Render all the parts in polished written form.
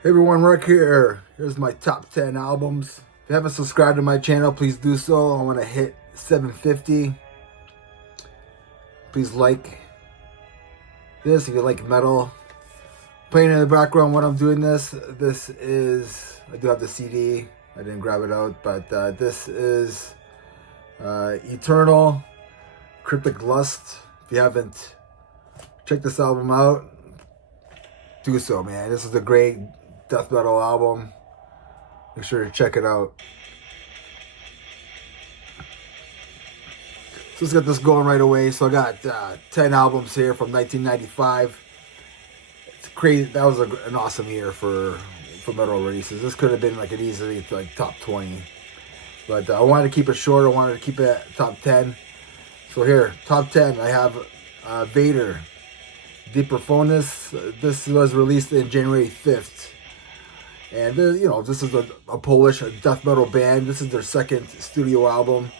Hey everyone, Rick here. Here's my top 10 albums. If you haven't subscribed to my channel, please do so. I want to hit 750. Please like this if you like metal. Playing in the background when I'm doing this is, I do have the CD. I didn't grab it out, but this is Eternal, Cryptic Lust. If you haven't checked this album out, do so, man. This is a great death metal album. Make sure to check it out. So let's get this going right away. So I got 10 albums here from 1995. It's crazy. That was an awesome year for metal releases. This could have been like an easily like top 20. But I wanted to keep it short. I wanted to keep it at top 10. So here, top 10, I have Vader, De Profundis. This was released in January 5th. And this is a Polish death metal band. This is their second studio album.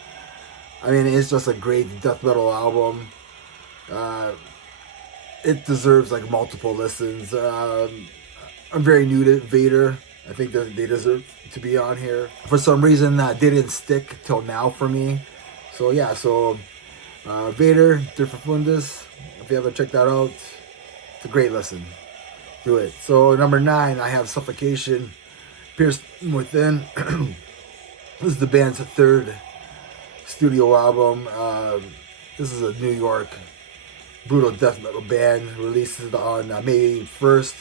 I mean, it's just a great death metal album. It deserves like multiple listens. I'm very new to Vader. I think that they deserve to be on here. For some reason, they didn't stick till now for me. So yeah, Vader, De Profundis. If you haven't checked that out, it's a great listen. Do it. So number 9, I have Suffocation, Pierced Within. This is the band's third studio album. This is a New York brutal death metal band. Released on May 1st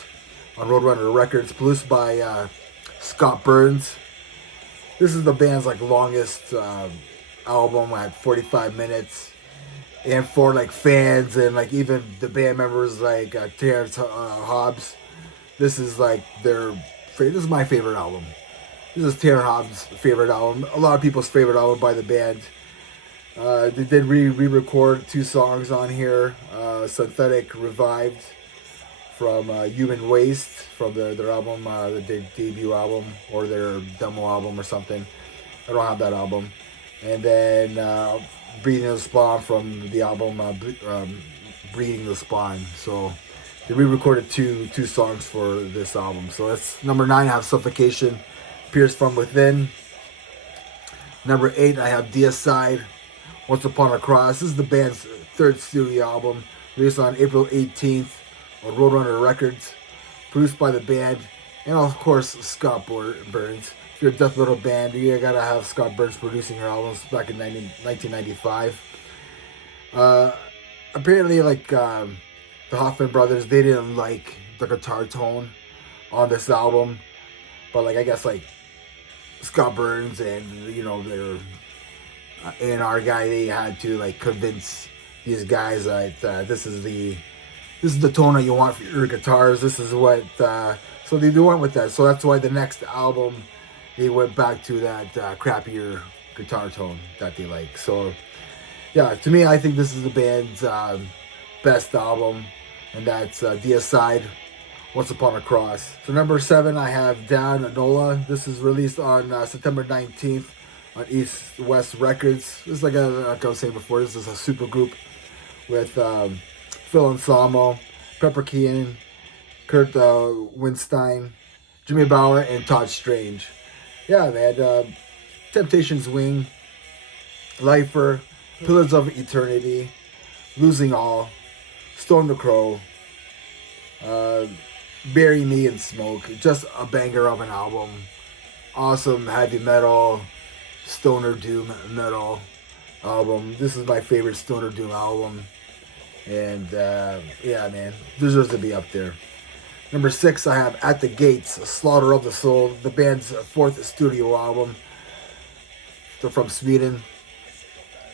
on Roadrunner Records, produced by Scott Burns. This is the band's like longest album at 45 minutes. And for like fans and like even the band members like Terrence Hobbs, this is like this is my favorite album. This is Terrence Hobbs' favorite album. A lot of people's favorite album by the band. They did re-record 2 songs on here. Synthetic Revived from Human Waste from their album, their debut album or their demo album or something. I don't have that album. And then Breeding the Spawn from the album Breeding the Spawn. So they re-recorded two songs for this album. So that's number 9. I have Suffocation, Pierced from Within. Number 8, I have Deicide, Once Upon a Cross. This is the band's third studio album, released on April 18th on Roadrunner Records, produced by the band, and of course Scott Burns. If you're a death metal band, you gotta have Scott Burns producing your albums back in 1995. Apparently, the Hoffman brothers, they didn't like the guitar tone on this album, but I guess Scott Burns and their A&R guy, they had to convince these guys that this is the tone that you want for your guitars. This is what so they went with that. So that's why the next album they went back to that crappier guitar tone that they like. So yeah, to me, I think this is the band's best album, and that's Deicide, Once Upon a Cross. So number 7, I have Dan Nola. This is released on September 19th on East West Records. This is like I was saying before, this is a super group with Phil Anselmo, Pepper Keenan, Kurt Winstein, Jimmy Bauer, and Todd Strange. Yeah, man. Temptations Wing, Lifer, Pillars of Eternity, Losing All, Stone the Crow, Bury Me in Smoke. Just a banger of an album. Awesome heavy metal, stoner doom metal album. This is my favorite stoner doom album. And yeah, man, deserves to be up there. Number 6, I have At the Gates, Slaughter of the Soul, the band's 4th studio album. They're from Sweden.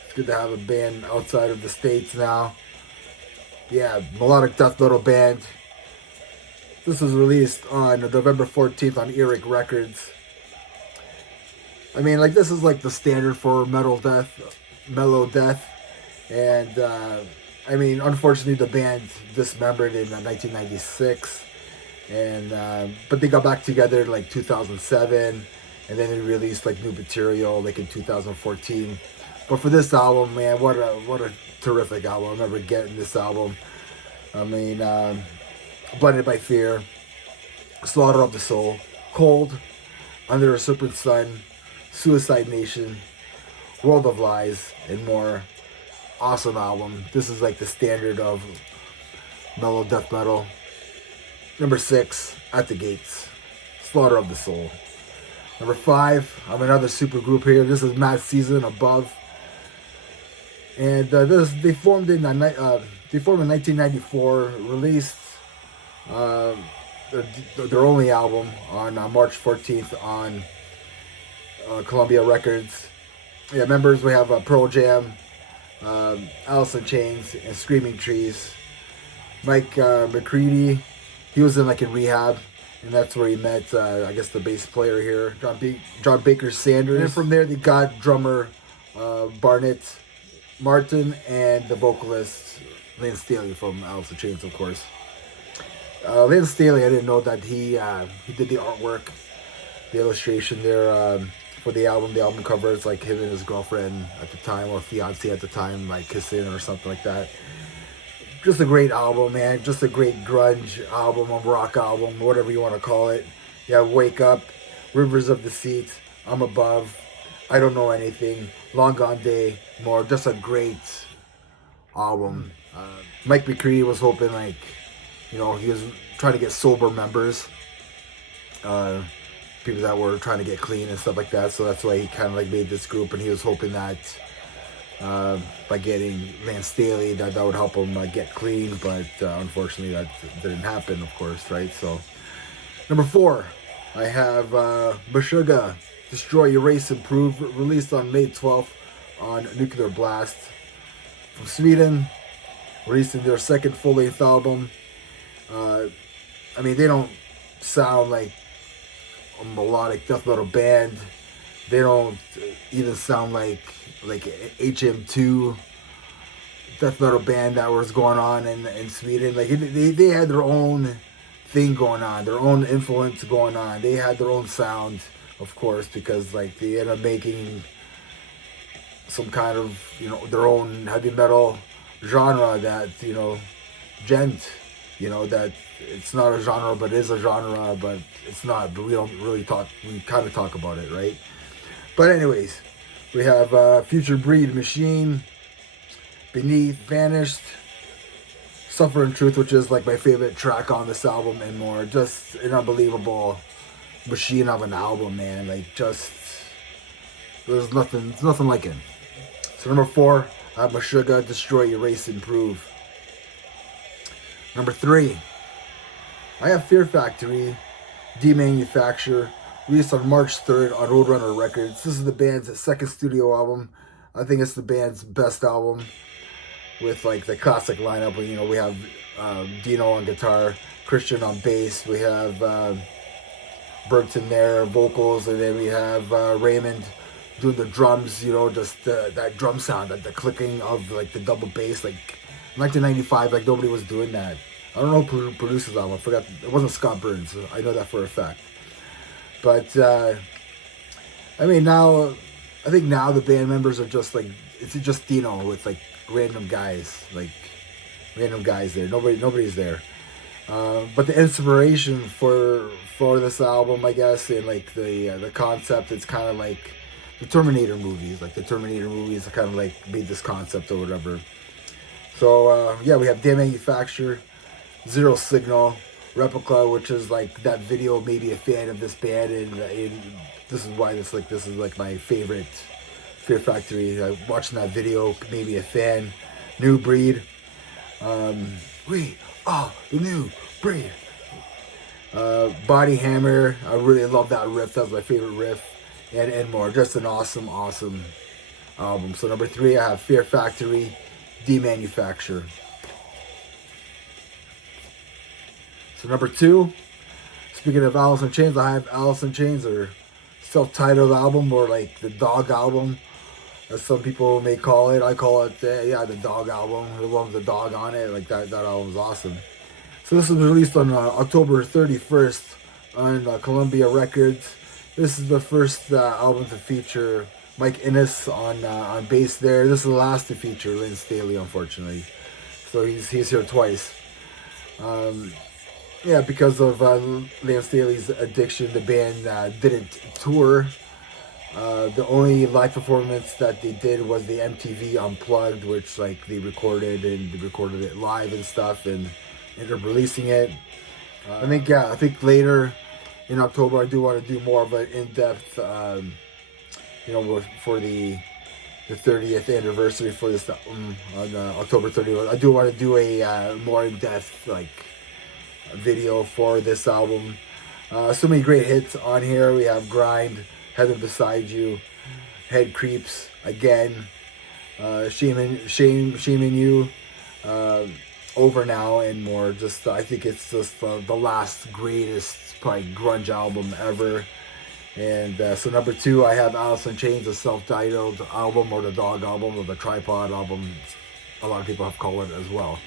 It's good to have a band outside of the States now. Yeah, melodic death metal band. This was released on November 14th on Earache Records. I mean, this is the standard for mellow death. And I mean, unfortunately, the band dismembered in 1996. And but they got back together in 2007, and then they released new material in 2014. But for this album, man, what a terrific album! I remember getting this album. I mean, Blinded by Fear, Slaughter of the Soul, Cold, Under a Serpent's Sun, Suicide Nation, World of Lies, and more. Awesome album. This is like the standard of mellow death metal. Number 6, At the Gates, Slaughter of the Soul. Number 5, I'm another super group here. This is Mad Season, Above. And they formed in 1994, released their only album on March 14th on Columbia Records. Yeah, members, we have Pearl Jam, Alice in Chains, and Screaming Trees. Mike McCready, he was in rehab, and that's where he met, I guess, the bass player here, John Baker Sanders. And from there, they got drummer Barnett Martin and the vocalist Lance Staley from Alice in Chains, of course. Lance Staley, I didn't know that he did the artwork, the illustration there for the album cover. It's like him and his girlfriend at the time, or fiance at the time, like kissing or something like that. Just a great album, man. Just a great grunge album, a rock album, whatever you want to call it. Yeah, Wake Up, Rivers of Deceit, I'm Above, I Don't Know Anything, Long Gone Day, more. Just a great album. Mike McCready was hoping, he was trying to get sober members, people that were trying to get clean and stuff like that. So that's why he kind of made this group, and he was hoping that by getting Lance Staley, that would help him get clean. But unfortunately, that didn't happen, of course, right? So number 4, I have Meshuggah, Destroy, Erase, Improve, released on May 12th on Nuclear Blast. From Sweden, releasing their second full-length album. They don't sound like a melodic death metal band. They don't even sound like HM2 death metal band that was going on in Sweden. They had their own thing going on, their own influence going on. They had their own sound, of course, because they ended up making some kind of their own heavy metal genre that that it's not a genre, but it is a genre, but it's not. But we don't really talk. We kind of talk about it, right? But anyways, we have Future Breed, Machine, Beneath, Vanished, Suffer and Truth, which is my favorite track on this album, and more. Just an unbelievable machine of an album, man. There's nothing like it. So number 4, I have Meshuggah, Destroy, Erase, Improve. Number 3, I have Fear Factory, Demanufacture, released on March 3rd on Roadrunner Records. This is the band's second studio album. I think it's the band's best album, with the classic lineup. We have Dino on guitar, Christian on bass, we have Burton there, vocals, and then we have Raymond doing the drums, just that drum sound, the clicking of the double bass. 1995, nobody was doing that. I don't know who produced this album. I forgot. It wasn't Scott Burns. I know that for a fact. But now I think now the band members are just it's just Dino with random guys there. Nobody's there. But the inspiration for this album, I guess, and the concept, it's kind of the Terminator movies. The Terminator movies kind of made this concept or whatever. So we have Demanufacture, Zero Signal, Replica, which is that video made me a fan of this band, and this is why this is my favorite Fear Factory. Watching that video made me a fan. New Breed, we are the new breed. Body Hammer, I really love that riff. That was my favorite riff, and more. Just an awesome album. So number 3, I have Fear Factory, Demanufacture. So number 2, speaking of Alice in Chains, I have Alice in Chains, their self-titled album, or the Dog album, as some people may call it. I call it the Dog album, the one with the dog on it. That album was awesome. So this was released on October 31st on Columbia Records. This is the first album to feature Mike Innes on bass there. This is the last to feature Lance Staley, unfortunately. So he's here twice. Yeah, because of Lance Staley's addiction, the band didn't tour. The only live performance that they did was the MTV Unplugged, which like they recorded it live and stuff, and ended up releasing it. I think later in October I do want to do more of an in-depth, for the 30th anniversary for this album on October 30th. I do want to do a more in-depth video for this album. So many great hits on here. We have Grind, Heaven Beside You, Head Creeps, Again, Shame in You, Over Now, and more. Just I think it's just the last greatest probably grunge album ever. And so number 2, I have Alice in Chains, the self-titled album, or the Dog album, or the Tripod album. A lot of people have called it as well.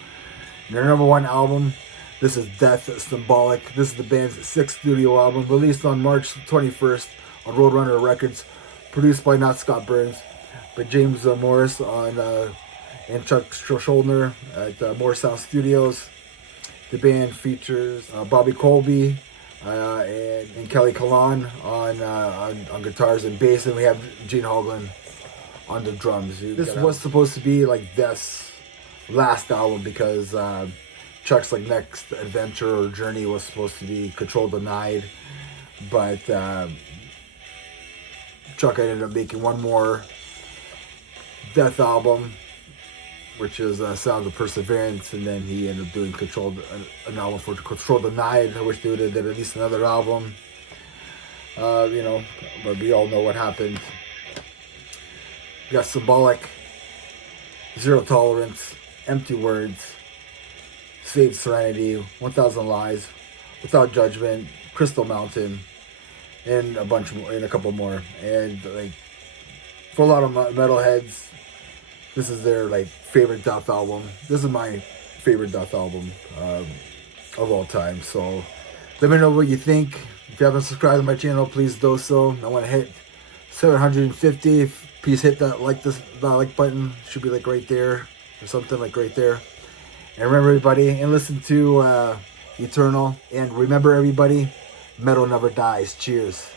And their number 1 album, this is Death Symbolic. This is the band's 6th studio album, released on March 21st on Roadrunner Records, produced by not Scott Burns, but James Morris and Chuck Schuldiner at Morris Sound Studios. The band features Bobby Colby and Kelly Kalan on guitars and bass, and we have Gene Hoglan on the drums. This was supposed to be like Death's last album because Chuck's like next adventure or journey was supposed to be Control Denied, but Chuck ended up making one more Death album, which is Sound of Perseverance, and then he ended up doing an album for Control Denied. I wish they would have did at least another album, but we all know what happened. We got Symbolic, Zero Tolerance, Empty Words, Saved Serenity, 1000 Lies, Without Judgment, Crystal Mountain, and a bunch more, and a couple more. And like for a lot of metalheads, this is their like favorite Death album. This is my favorite Death album of all time. So let me know what you think. If you haven't subscribed to my channel, please do so. I want to hit 750. Please hit that like button. Should be like right there or something, like right there. And remember everybody, and listen to Eternal. And remember everybody, metal never dies. Cheers.